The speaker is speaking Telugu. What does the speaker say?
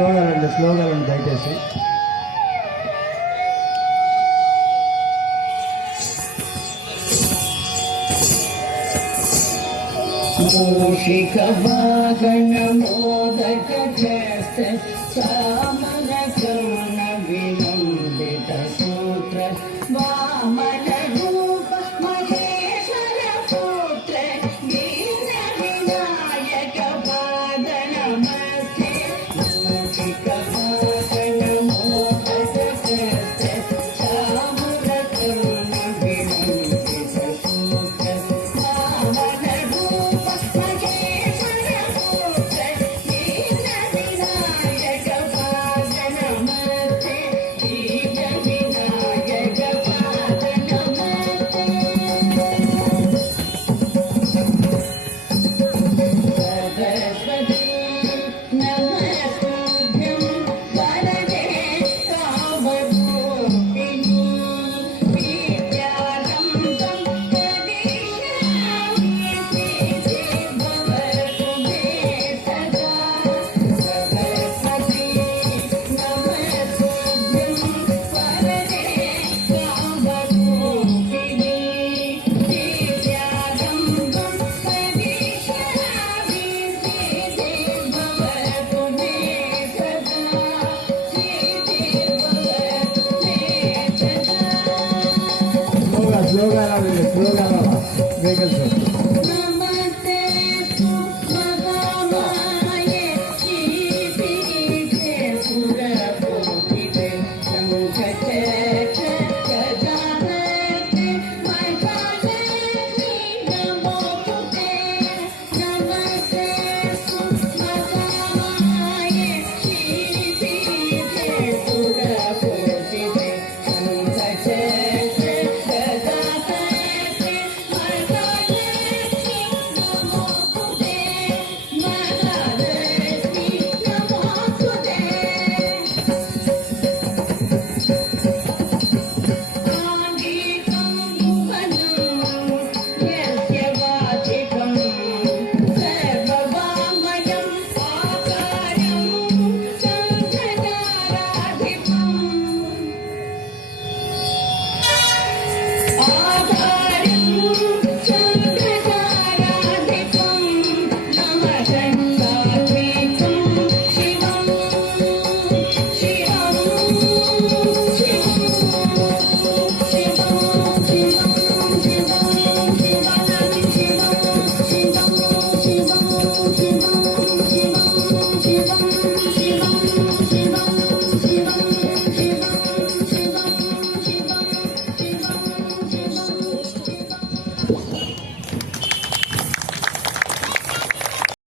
స్లోగా రండి దయచేసి. మూషిక వాగణ మోదక చేస్తే సామన కరుణ వినందిత సూత్ర వామన రూప మహేశ్వర పుత్ర దీన వినాయక పాద నమస్తే. మూషిక వాగణ మోదక చేస్తే సామన కరుణ వినందిత సూత్ర వామన రూప మహేశ్వర పుత్ర దీన వినాయక పాద నమస్తే. దీన వినాయక పాద నమస్తే. సరస్వతి నమస్తుభ్యం వరదే కామరూపిణి విద్యారంభం ప్రదిశామి సిద్ధి భవతు మే సదా. సరస్వతి నమస్తుభ్యం వరదే కామరూపిణి విద్యారంభం ప్రదిశామి సిద్ధి భవతు మే సదా. సిద్ధి భవతు మే సదా. స్లోగా రండి, స్లోగా రండి.